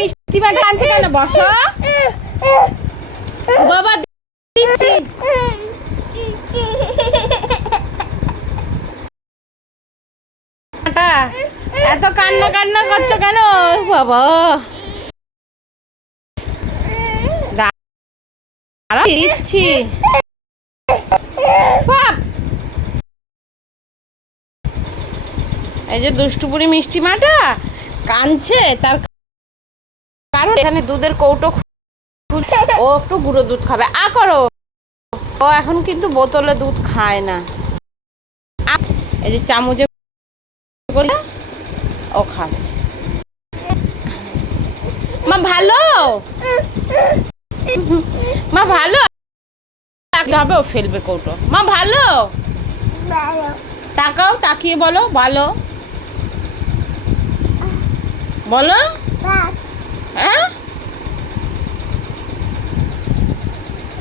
মিষ্টি মাটা আনছে কেন? বসো বাবা, দিচ্ছি। এত কান্না কান্না করছো কেন বাবা? দিচ্ছি। এই যে দুষ্টুপুরি মিষ্টি মাটা কাঁদছে, তার কারণ এখানে দুধের কৌটো ও একটু গুঁড়ো দুধ খাবে। করো। ও এখন কিন্তু বোতলে দুধ খায় না। এই যে চামচে বলে ও খাবে। মা ভালো, মা ভালো হবে, ও ফেলবে কৌটো। মা ভালো, তাকাও, তাকিয়ে বলো ভালো, বলো। হ্যাঁ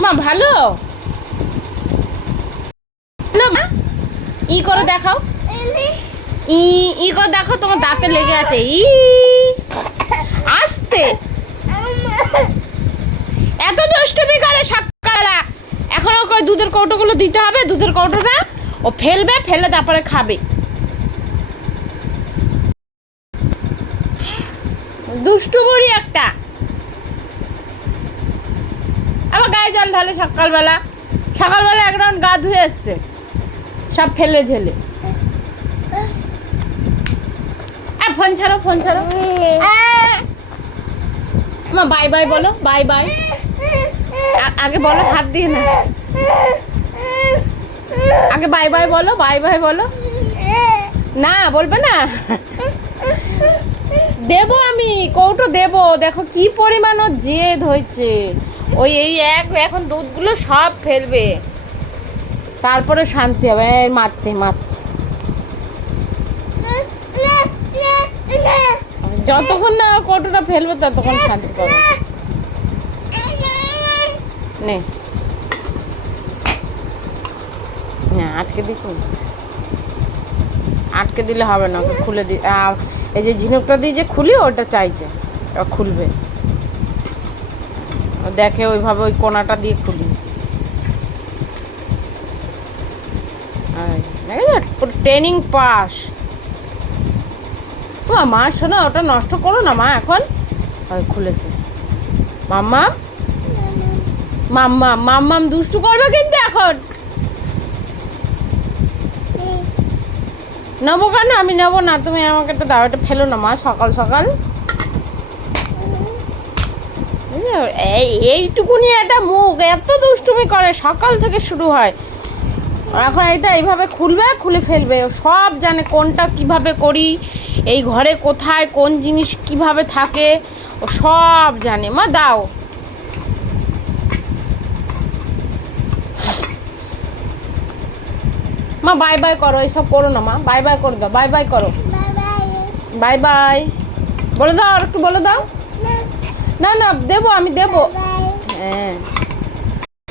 মা ভালো, ই করে দেখাও, ই করে দেখো, তোমার দাঁতে লেগে আছে। আস্তে, এত দুষ্টুমি করে সকালবেলা। এখন ওকে দুধের কৌটোগুলো দিতে হবে। দুধের কৌটোটা ও ফেলবে, ফেলে তারপরে খাবে। দুষ্টু বুড়ি একটা। আবার গায়ে জল ঢালে সকালবেলা। সকালবেলা এক রাউন্ড গা ধুয়ে এসছে, সব ফেলে ঝেলে। ফোন ছাড়ো, ফোন ছাড়ো। মা বাই বাই বলো, বাই বাই। আগে বলো, হাত দিয়ে না। আগে বাই বাই বলো, বাই বাই বলো। না বলবে না। দেবো আমি কৌটো দেবো। দেখো কি পরিমাণ ও জেদ হয়েছে। ওই এই এখন দুধগুলো সব ফেলবে, তারপরে শান্তি হবে। মারছে মারছে, যতক্ষণ না কৌটোটা ফেলবে ততক্ষণ শান্তি পাবে। নে না, আটকে দিচ্ছি, আটকে দিলে হবে না, খুলে দি। এই যে ঝিনুকটা দিয়ে যে খুলি, ওটা চাইছে, খুলবে। দেখে ওইভাবে ওই কোনাটা দিয়ে খুলি। Training pass. মা শোনা, ওটা নষ্ট করো না মা। এখন খুলেছে। মাম্মাম, মাম্মাম, মাম্মাম দুষ্টু করবে কিন্তু এখন। নেবো কেন? আমি নেবো না, তুমি আমাকে একটা দাও। এটা ফেলো না মা, সকাল সকাল। এইটুকুনি একটা মুখ, এত দুষ্টুমি করে, সকাল থেকে শুরু হয়। এখন এটা এইভাবে খুলবে, খুলে ফেলবে। সব জানে কোনটা কিভাবে করি, এই ঘরে কোথায় কোন জিনিস কিভাবে থাকে, ও সব জানে। মা দাও। মা বাই বাই করো, এইসব করো না মা। বাই বাই করে দাও, বাই বাই করো, বাই বাই বলে দাও। আর একটু বলে দাও। না না, দেবো আমি, দেবো। হ্যাঁ।